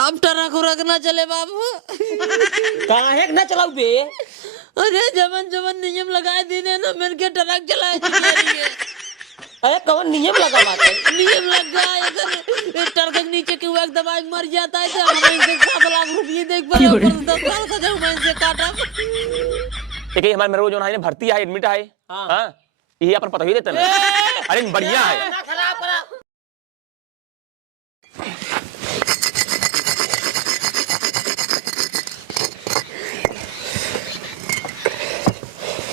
अब ट्रक उरक ना चले बाबू। काहे न चलाऊ बे? अरे जवन नियम लगाए दीने ना मेरे के ट्रक चलाए। अरे कौन नियम लगा बात है? नियम लग गया अगर ट्रक के नीचे क्यों एक दबाई मर जाता है तो हम इनसे 7 लाख रुपये देख पा रहे हैं। 10 साल का जब मैं इनसे काटा। एक हमारे मेरे को जो है भर्ती है एडमिट है। हाँ ये अपन पता ही देते ना। अरे बढ़िया है।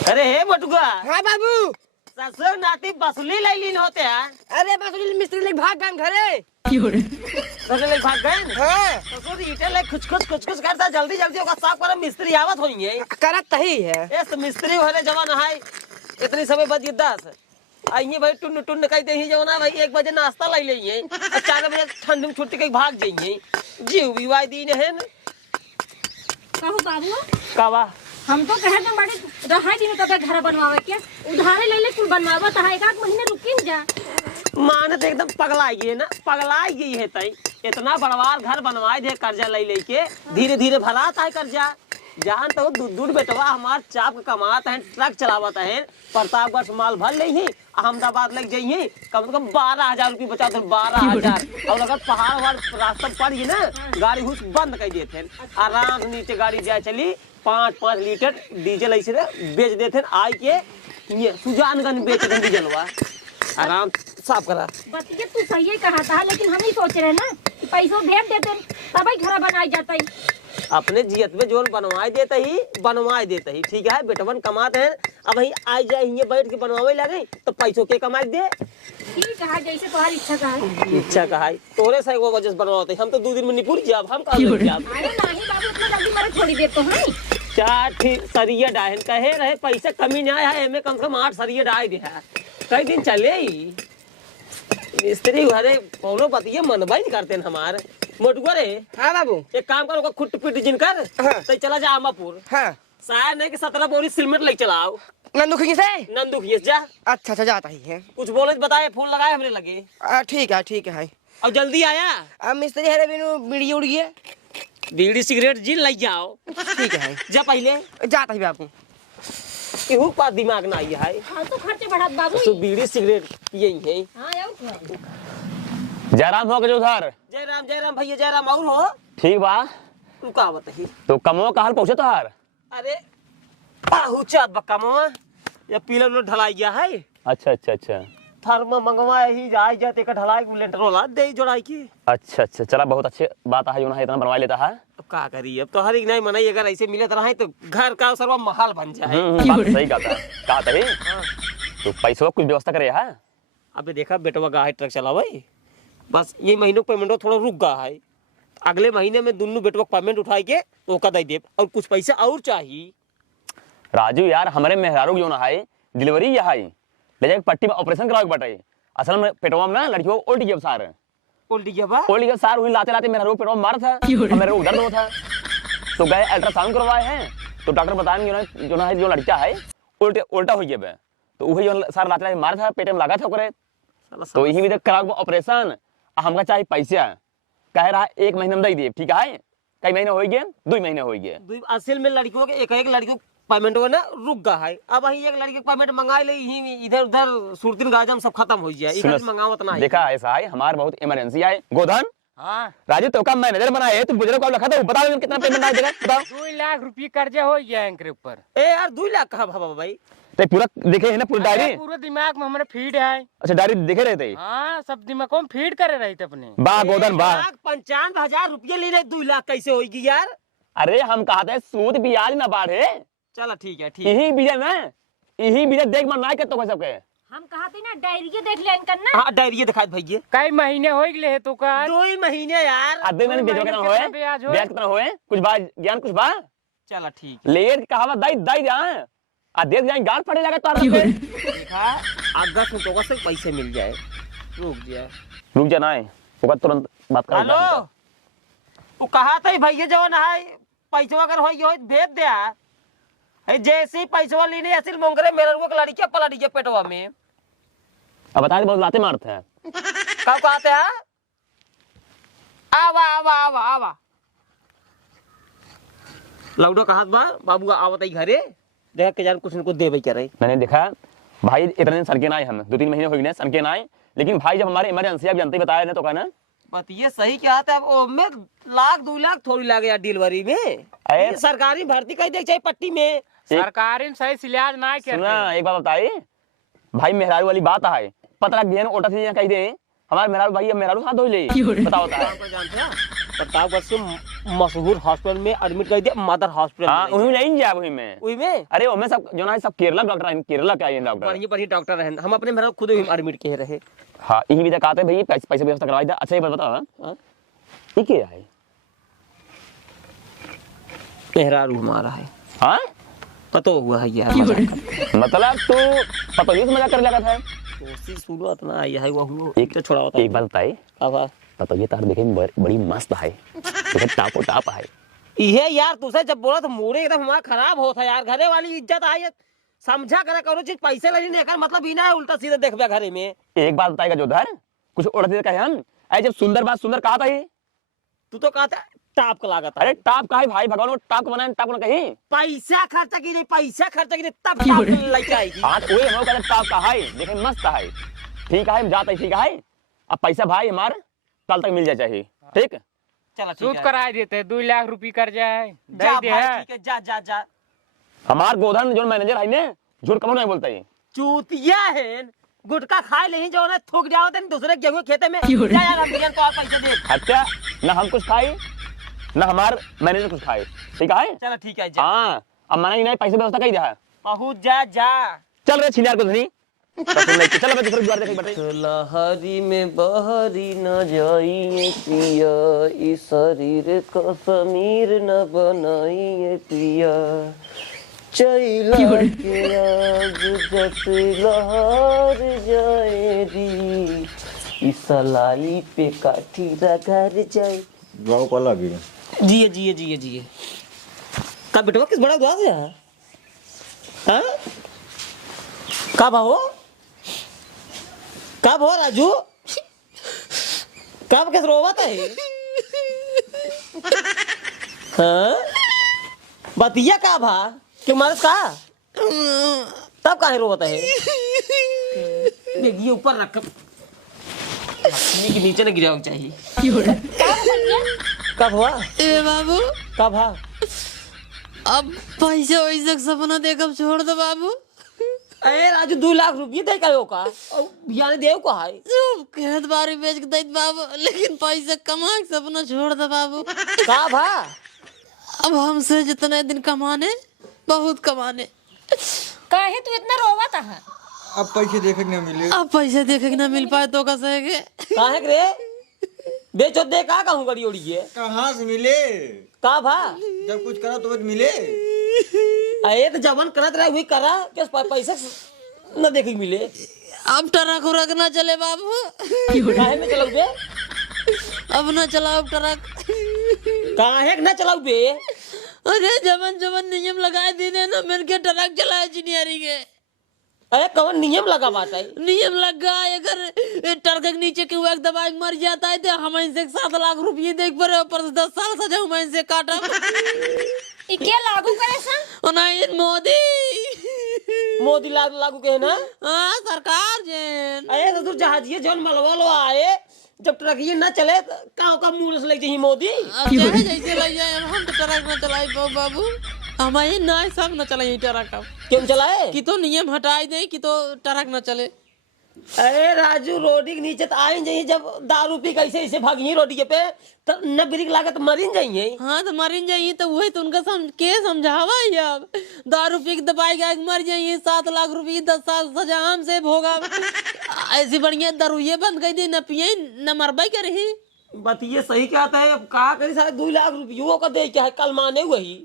अरे हे बटुआ। हाँ बाबू। ससुर नाती बसुली लैलीन होते हैं। अरे बसुली मिस्त्री लेके भाग गए घरे। बसुली लेके भाग गए? हाँ। ससुर ईटे ले कुछ करता जल्दी ओका साफ कर मिस्त्री आवत होइए। करत ही है। एस मिस्त्री होले जवान है इतनी समय बज गई 10 आइए भाई टुन कहते ही जवाना भाई 1 बजे नाश्ता ले लेइए 4 बजे ठंड में छुट्टी के भाग जाइए जीव विवाह दिन है न कहू बाबू कावा हम तो कहे तुम बड़े रहा दिन तक घर बनवावे के उधारे ले ले कुल बनवावा त एक आध महीने रुकिन जा। मान तो एकदम पगला गई है ना पगला गई है तई इतना बड़वार घर बनवाए दे कर्जा ले लेके धीरे धीरे भराता है कर्जा जान तो दूध बेटवा हमार चाप कमाता है ट्रक चलावता है प्रतापगढ़ माल भर ले ही अहमदाबाद लग जाइए कम से कम 12,000 रुपये बचा दो 12,000 और अगर पहाड़ वाल रास्ता पड़ गई ना गाड़ी हुस बंद कर देते आराम से नीचे गाड़ी जाए चली 5 लीटर डीजल ऐसे बेच देते आई के ये सुजानगंज बेच देते डीजलवा आराम साफ करा। बतिया तू सही कहा था लेकिन हम ही सोच रहे ना कि पैसों भेज देते तभी घर बनाई जाता ही अपने जियत में जोन बनवाए देता ही ठीक है बेटवन कमाते हैं अब वही आ जाए ये बैठ के बनवावे लगे तो पैसों के कमाई दे ठीक है जैसे तुम्हारी इच्छा कहा तोरे से वो वजह से बनवाते हम तो 2 दिन में निपुर जाब हम कहां लग जाब। अरे नहीं बाबू इतना जल्दी मारे छोड़ी दे तो है चार सरिया डाहन कहे रहे पैसा कमी नहीं है एमे कम से कम 8 सरिया डाह दे है कई दिन चले ही मिस्त्री घरे कोनो बतिये मनबई करते हैं हमारे मोटुआ रे। हाँ बाबू। एक काम करो खुट पिट जिन कर तो चला जा आमापुर। हाँ। शायद नहीं कि 17 बोरी सिलमेट ले चलाओ नंदुखी से। नंदुखी जा। अच्छा जाता ही है। कुछ बोले तो बताए फोन लगाए हमने लगे। ठीक है। अब जल्दी आया। अब मिस्त्री हरे बिनु बीड़ी उड़ गई बीड़ी सिगरेट जिन ले जाओ। ठीक है जा पहले जाता ही बाबू। केहू का दिमाग ना आई है। हां तो खर्चे बढ़त बाबू तो बीड़ी सिगरेट यही है। हां यार जयराम हो के जो उधर जयराम भैया जयराम और हो ठीक बा तू का बताही तो कमो कहां पहुंचे तोहार? अरे पहुंचात बकमो ये पिलर लो ढलाई गया है। अच्छा थर्म मंगवा ही जाए जाते का ढलाई लेंटर वाला दे जोड़ाई की। अच्छा चला बहुत अच्छे बात है जो ना इतना बनवा लेता है। अब का करिए अब तो हर एक नहीं मनाई अगर ऐसे मिले रहा है तो घर का सर्व महल बन जाए। बात सही कहा था तो पैसों कुछ व्यवस्था करे है। अबे देखा बेटवा गाय ट्रक चलावे बस ये महीनों पेमेंट थोड़ा रुक गया है अगले महीने में दोनों बेटवा पेमेंट उठाए के वो का दे दे और कुछ पैसे और चाहिए। राजू यार हमारे मेहरारू जो ना है डिलीवरी यह है ले जाके पट्टी में ऑपरेशन करावे बटाई असल में पेटवा में ना लड़कियों उल्टी गया सार सार हुई लाते मेहरारू पेटवा में मारा था मेरे को दर्द होता तो गए अल्ट्रासाउंड करवाए हैं तो डॉक्टर बताएंगे जो ना जो लड़का है उल्टा हो गया तो वही जो सार लाते मारा था पेट में लगा था करे तो यही भी कराओ ऑपरेशन हमका चाहिए पैसा कह रहा 1 महीने में दे दिए ठीक है कई महीने हो गए 2 महीने हो गए असल में लड़कियों के एक लड़की पेमेंट ना रुक गया है अब वही एक लड़की पेमेंट मंगा ले इधर उधर सूरतिन गाजम सब खत्म हो जाए मंगावत ना देखा ऐसा है हमारे बहुत इमरजेंसी है गोधन। हाँ राजू तो का मैनेजर बना है तुम गुजरे को लिखा था बता कितना पेमेंट आ जाएगा बताओ। 2 लाख रुपये कर्जा हो गया इनके ऊपर। ए यार 2 लाख कहा बाबा भाई तो पूरा देखे है ना पूरी डायरी पूरा दिमाग में हमारे फीड है। अच्छा डायरी देखे रहे थे। हाँ सब दिमागों में फीड करे रहे थे अपने। वाह गोधन वाह 1,95,000 रुपये ले 2 लाख कैसे होगी यार। अरे हम कहा थे सूद ब्याज ना बढ़े। चलो ठीक है यही बीजा देख मन ना के तो सबके हम कहा थे ना डायरी देख ले करना। हां डायरी दिखा भैया कई महीने हो गए तो का 2 महीने यार आधे महीने बेचो कितना होए ब्याज कितना होए कुछ बात ज्ञान कुछ बा चलो ठीक लेट कहावत दाई जाए आ देख जाए गाल पड़े लगा तो देखा अगस्त में तो से पैसे मिल जाए रुक जा ना ओका तुरंत बात कर। हेलो वो कहा था भैया जो ना है पैसा अगर हो भेज दे है जैसे पैसा लेने असिल मोंगरे मेरे को लड़की पलड़ी के पेटवा में अब बता दे बहुत लाते मारते हैं कब कहते हैं आवा लौडो कहत बा बाबू आवत आई घरे देख के जान कुछ न कुछ देवे के रही। मैंने देखा भाई इतने दिन सन के ना आए, हम 2-3 महीने हो गए सन के ना आए, लेकिन भाई जब हमारे इमरजेंसी आप जानते ही बताया ना तो कहना बात ये सही क्या है। अब में 1-2 लाख थोड़ी लागे यार डिलीवरी में। ये सरकारी भर्ती कही देख चाहिए पट्टी में। सरकारी में सही से इलाज ना सुना करते। एक बात बताई भाई, मेहरारू वाली बात है, पता लग गया ना ओटा से कही दे हमारे मेहरारू भाई, अब मेहरारू हाथ धो ले बताओ होता है। जानते हैं प्रतापगढ़ से मशहूर हॉस्पिटल में एडमिट कर दिया, मदर हॉस्पिटल। हाँ वही नहीं जा वही में अरे वो में सब जो ना सब केरला डॉक्टर हैं, केरला का ये डॉक्टर बढ़िया बढ़िया डॉक्टर हैं। हम अपने मेहरारू खुद एडमिट किए रहे। हाँ यही भी कहते भाई पैसे व्यवस्था करवाई दे। अच्छा ये बात बताओ ये क्या है? मेहरारू हमारा है। हाँ पता हुआ है यार मतलब तू पता नहीं मजा कर लगा था। कोशिश सुनो इतना आई है वो एक तो छोड़ा होता एक बात बताई, अब पता ये तार देखे में बड़ी मस्त है, टापो टाप है। ये यार तुझसे जब बोला तो मूड एकदम हमारा खराब होता यार। घरे वाली इज्जत आई समझा करे करो चीज पैसे लगी नहीं कर मतलब बिना उल्टा सीधा देखबे घरे में। एक बात बताएगा जोधर, कुछ उड़ते कहे हम अरे जब सुंदर बात सुंदर कहा था ये, तू तो कहता टाप का लागत अरे टाप का है भाई, भगवान को टाप को बनाए, टाप को कहीं पैसा खर्चा की नहीं, पैसा खर्चा की नहीं तब टाप लेके आएगी। हाँ तो वही हम कहते टाप का है, देखे मस्त है, ठीक है हम जाते ठीक है। अब पैसा भाई हमारे कल तक मिल जाए चाहिए, ठीक चलो सूद करा देते 2 लाख रुपये कर्जा है जा दे भाई है। ठीक है जा जा जा। हमार गोधन जो मैनेजर है ने झूठ कमो नहीं बोलता है, चूतिया है गुटखा खाए नहीं जो ना थूक जाओ तो दूसरे गेहूं खेते में जा यार हम बिजन को आप पैसे दे। अच्छा ना हम कुछ खाए ना हमार मैनेजर कुछ खाए, ठीक है। चलो ठीक है जा हाँ अब मना ही नहीं, पैसे व्यवस्था कही दिया, पहुंच जा जा। चल रहे छिनार को धनी चल मैं दूसरे द्वार देखे बैठे। लहरी में बहरी न जाइए पिया, इस शरीर का समीर न बनाइए पिया, चैला के आज जैसे लहर जाए दी, इस लाई पे काठी रगड़ जाए। दुआ पला भी जिए जिए जिए जिए। का बेटवा किस बड़ा दुआ से है? हाँ? का भाव? कब हो राजू? कब किस रोवत है? हाँ? बतिया का भा? क्यों मारस का? तब काहे रोवत है? ये ऊपर रख, लक्ष्मी के नीचे न गिराना चाहिए। कब हुआ? ए बाबू कब हा? अब पैसा वैसा सपना देखब छोड़ दो बाबू। अरे राजू 2 लाख रुपये दे का का भैया ने देव को है खेत बारी बेच के दैत बाबू, लेकिन पैसा कमा के सपना छोड़ दो बाबू। का भा? अब हमसे जितने दिन कमाने बहुत कमाने, काहे तू इतना रोवत है? अब पैसे देखे के ना मिले, अब पैसे देखे के ना मिल पाए तो कैसे है? काहे रे बेचो दे का कहूं गड़ी उड़ी है कहाँ से मिले? का भा? जब कुछ करा तो मिले। अरे तो जवन करत रहे हुई करा किस पैसा न देखे मिले। अब ट्रक उरक ना चले बाबू, काहे में चलाऊ बे? अब ना चलाओ ट्रक। काहे न चलाऊ बे? अरे जवन जवन नियम लगाए दीने ना मिल के ट्रक चलाए इंजीनियरिंग के। अरे कौन नियम लगा बाटा? नियम लगा अगर ट्रक के नीचे के एक दबाई मर जाता है तो हम इनसे 7 लाख रुपये देख पड़े, ऊपर से 10 साल सजा मैं इनसे काटा। क्या लागू करे सन? नहीं मोदी मोदी लागू के ना? हाँ सरकार जेन। अरे तो तू जहाजिए जौन मलवा लो आए जब ट्रक ये न चले का मुंह से ले जाइए मोदी। अब चाहे जैसे लग जाए, हम तो ट्रक न चलाई बाबू, हमारे ना सब न चले ट्रक। अब क्यों चलाए? कि तो नियम हटाई दे कि तो ट्रक न चले। अरे राजू रोडी के नीचे तो आई जाइए, जब दारू पी कैसे ऐसे भागी रोडी पे तो न ब्रेक लागे तो मरीन जाइए। हाँ तो मरीन जाइए तो वही तो उनका के समझावा है। अब दारू पी के दबाई के मर जाइए, 7 लाख रुपये 10 साल सजा हमसे भोगा। ऐसी बढ़िया दारू ये बंद कर दी, न पिए न मरबई करे। बतिए सही कहता है। अब कहा करी सारे 2 लाख रुपयों का दे क्या है कल माने वही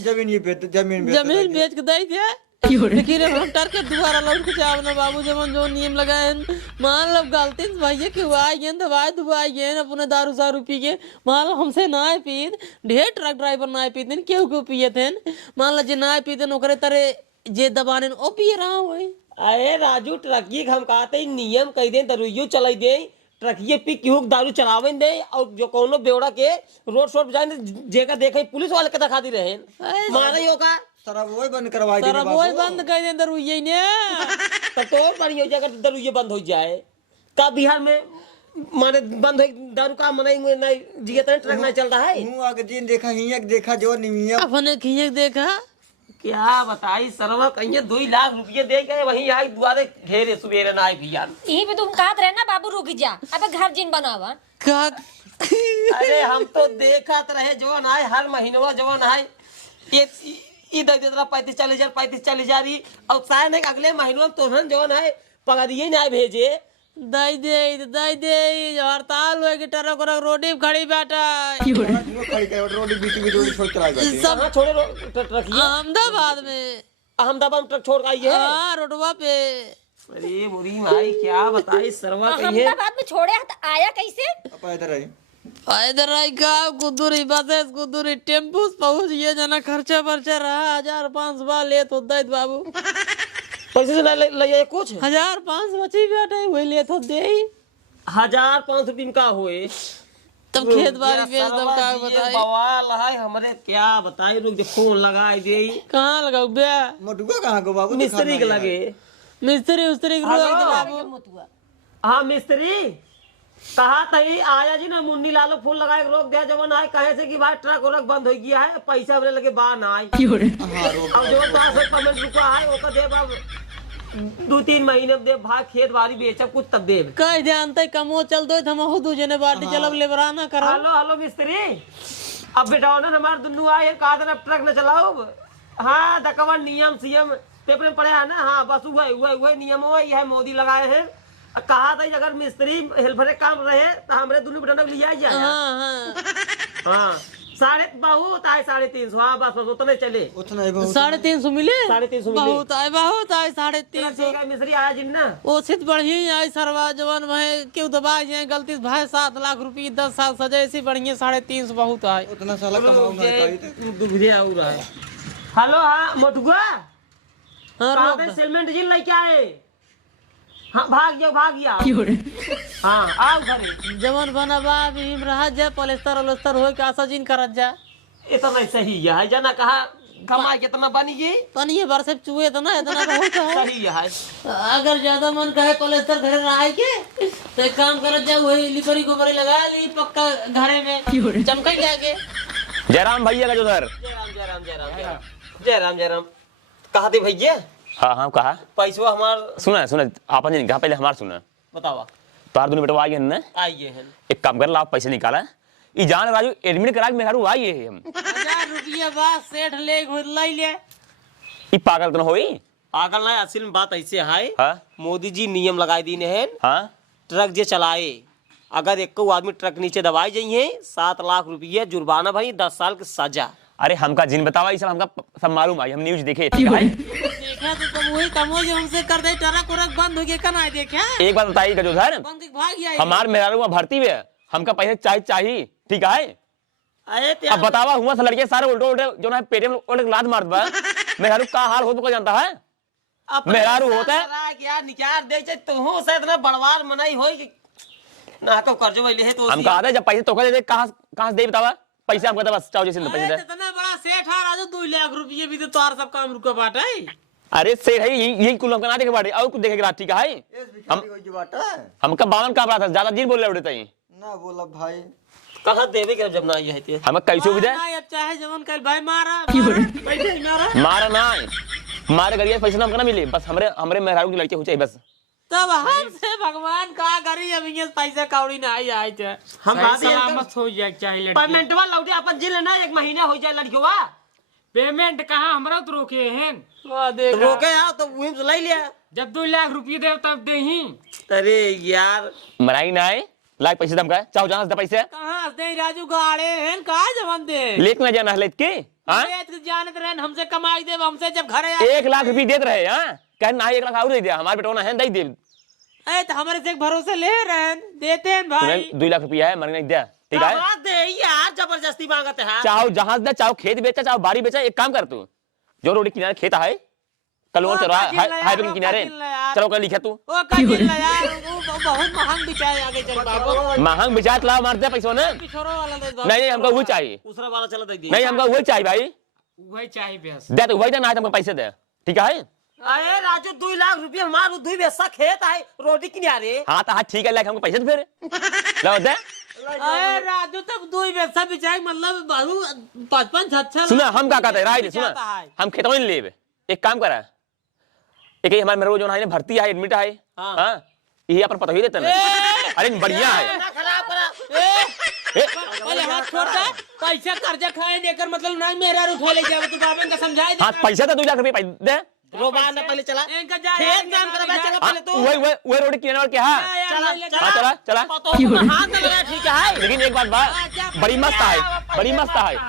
जमीन ये बेच जमीन बेच के दे दिया। लेकिन हम टर के दोबारा लौट के जाओ ना बाबू, जब जो नियम लगाए मान लो गलती से भैया क्यों आए गए दवाई दुबाई गए अपने दारू सारू पी के, मान लो हमसे ना पीत ढेर ट्रक ड्राइवर ना पीते क्यों क्यों पिए थे, मान लो जे ना पीते ओकरे तरह जे दबाने ओ पिए रहा हो। अरे राजू ट्रकी हम कहते नियम कह दे दरुइयो चलाई दे ट्रकिए पी क्यों दारू चलावे दे और जो कोनो बेवड़ा के रोड शोड पे जाए जेका देखे पुलिस वाले के दिखा दी रहे मारे हो का सारा वो ही बंद करवाई सारा वो ही बंद कर दे दरुइये ने तब तो और बढ़िया हो जाएगा दारू ये बंद हो जाए का बिहार में माने बंद हो दारू का मनाई नहीं जिया ट्रक नहीं चल रहा है हूँ आगे दिन देखा हिया देखा जो निमिया अपने खिए देखा क्या बताई सरवा कहीं 2 लाख रुपये दे गए वहीं आई दुआरे घेरे सुबेरे ना आए भैया यहीं पे तुम कहत रहे ना बाबू रुक जा अब घर जिन बनावा का अरे हम तो देखत रहे जवन आए हर महीनवा जवन आए ये दे देता 35-40,000 और शायद नहीं अगले महीनों में तोहन जवन आए पगारिये ना भेजे दई दे हड़ताल हुए कि ट्रक रोडी खड़ी बैठा खड़ी कर रोड बीच में रोड छोड़ चला गया सब छोड़े रखिए अहमदाबाद में अहमदाबाद में ट्रक छोड़ आई है हाँ रोडवा पे अरे बुरी माई क्या बताई सरवा कहिए अहमदाबाद में छोड़े तो आया कैसे अब इधर आई इधर आई का कुदूरी बसेस कुदूरी टेम्पू पहुंच ये जना खर्चा वर्चा रहा 1,500 ले तो दे बाबू पैसे से ले कुछ 1,500 बची बैठे वही ले तो दे 1,500 रुपये में का हुए तब खेत बाड़ी बेच दब का बताई बवाल है हमरे क्या बताई रुक दे फोन लगाई दे कहाँ लगाऊ बे मटुआ कहाँ को बाबू मिस्त्री के लगे मिस्त्री उस्त्री के रोक दे बाबू हाँ मिस्त्री कहा तही आया जी ना मुन्नी लालो फूल लगाए रोक दिया जवन आए कहे से कि भाई ट्रक उरक बंद हो गया है पैसा वाले लगे बा ना आए अब जो 10 रुपया है वो दे बाब 2-3 महीने में दे भाई खेत बाड़ी बेचब कुछ तब दे कह ध्यान तक कमो चल दो हम हो दू जने बाटी चलब लेबराना करो हेलो मिस्त्री अब बेटा ना हमारे दुनू आए कहा था ट्रक न चलाओ हाँ दकवा नियम सीएम पेपर में पढ़े है ना हाँ बस वही नियम हुआ यह मोदी लगाए हैं कहा था अगर मिस्त्री हेल्पर काम रहे तो हमारे दोनों बेटा लिया जाए हाँ साढ़े बहुत आए 350 हाँ बस उतने चले उतना ही बहुत 350 मिले 350 मिले बहुत आए 350 मिस्त्री आया जिन ना वो सिर्फ बढ़िया आई सरवा जवान भाई क्यों दबा जाए गलती से भाई 7 लाख रुपये 10 साल सजे ऐसी बढ़िया 350 बहुत आए उतना साला कमाऊंगा हेलो हाँ मोटुआ हाँ रोक सेलमेंट जिन लेके आए हाँ भाग गया हाँ आओ घरे जवन बनवा भीम रहा जा पलेस्तर उलेस्तर हो के आसा करत जा इतना सही है जना कहा कमाई कितना बनी गई तनिए बार से चुए इतना बहुत है सही है अगर ज्यादा मन कहे पलेस्तर घरे रहा के तो एक काम करत जा वही लिपरी गोबरी लगा ली पक्का घरे में चमकई जाके जयराम भैया का जो उधर जयराम कहा थे भैया हाँ कहा पैसा हमार सुना आपन ने कहा पहले हमार सुना बतावा तार दोनों बेटा आइए ना आइए हैं एक काम कर ला आप पैसे निकाला ई जान राजू एडमिट करा के मेहरू आइए हम 1000 रुपया बस सेठ ले ले ई पागल तो होई पागल ना असल में बात ऐसे है हां मोदी जी नियम लगाए दीने हैं हां ट्रक जे चलाए अगर एक आदमी ट्रक नीचे दबाई जाइए 7 लाख रुपये जुर्माना भाई 10 साल की सजा अरे हमका जिन बतावा ई सब हमका सब मालूम आई हम न्यूज़ देखे ठीक है देखा तो तुम वही कमो जो हमसे कर दे ट्रक उरक बंद हो गया कना देखा एक बात बताइए का जो उधर बंद के भाग गया हमार मेहरारू में भर्ती हुए हमका पैसे चाहिए ठीक है अरे अब बतावा हुआ से लड़के सारे उल्टे जो ना पेटे में उल्टे लात मारत बा मेहरारू का हाल हो तो जानता है मेहरारू होता है क्या निकार दे छै तोहू से इतना बड़वार मनाई होई कि ना तो कर्जो ले है तो हम कहा था जब पैसे तो दे कहां से दे बतावा पैसे हमको तो बस चाहो जैसे पैसे दे इतना बड़ा सेठ है राजू 2 लाख रुपये भी तो तार सब काम रुका बाटा है अरे सेठ है यही कुल हमका ना देखे बाटे और कुछ देखे के ठीक है हमका 52 का था ज्यादा जीन बोल रहे उड़े ना बोला भाई कहां देवे के जब ना ये है हम कैसे भी दे अब चाहे जवन कल भाई मारा मारा ना हमारे गरिया पैसे ना हमका ना मिले बस हमरे मेहरारू की लड़की हो चाहिए बस तब हमसे भगवान का करी अब ये पैसा कौड़ी ना आई थे हम बात सलामत हो जाए चाहिए लड़की पेमेंटवा लौटे अपन जिले ना 1 महीना हो जाए लड़कियों पेमेंट कहाँ हमरा तो रोके हैं वाह देख रोके आओ तो वहीं से ले लिया जब 2 लाख रुपये दे तब दे ही अरे यार मनाई ना है लाख पैसे दम का चाहो जहां से पैसे कहां से राजू गाड़े हैं का जवन दे लेके ना जाना लेत के हां जानत रहे हमसे कमाई दे हमसे जब घरे आ 1 लाख रुपए देत रहे हां कह ना 1 लाख और दे दिया हमारे बेटा ना है दे दे ए तो हमारे से भरोसे ले रहे हैं देते हैं भाई 2 लाख रुपया है मरने दिया ठीक है बात दे यार जबरदस्ती मांगते हैं चाहो जहाज दे चाहो खेत बेचा चाहो बाड़ी बेचा एक काम कर तू जो रोड किनारे खेत है कल वो चल रहा काजिल ला यार, हाईवे के वो किनारे काजिल ला यार। चलो कल लिखे तू ओ काजिल ला यार वो बहुत महंग बिचाए आगे चल बाबू महंग बिचात ला मारते पैसों ने पिछोरो वाला दे दो नहीं हमको वो चाहिए दूसरा वाला चला दे नहीं हमको वो चाहिए भाई वही चाहिए बेस दे तो वही दे ना हमको पैसे दे ठीक है अरे राजू 2 लाख रुपया हमार 2 पैसा खेत है रोटी किनारे हाँ तो हाँ ठीक है लाइक हमको पैसे दे फिर लो दे अरे राजू तक दो ही व्यवसाय बिचाए मतलब बाबू 55 अच्छा सुना हम क्या कहते हैं राय सुना हम खेतों में ले एक काम करा एक हमारे मेरे को जो है भर्ती है एडमिट है हाँ ये अपन पता ही देते ना अरे बढ़िया है खराब करा अरे हाथ छोड़ दे पैसा कर्जा खाए देकर मतलब ना मेरा उठा ले जाओ तू बाबन का समझाए दे हाँ पैसा तो 2 लाख रुपए दे रोबान ना पहले चला इनका जा खेत काम करा चला हाँ, पहले तू वही रोड किनारे और क्या है हाँ चला तो हाथ ना लगा ठीक है लेकिन एक बात बा बड़ी मस्त है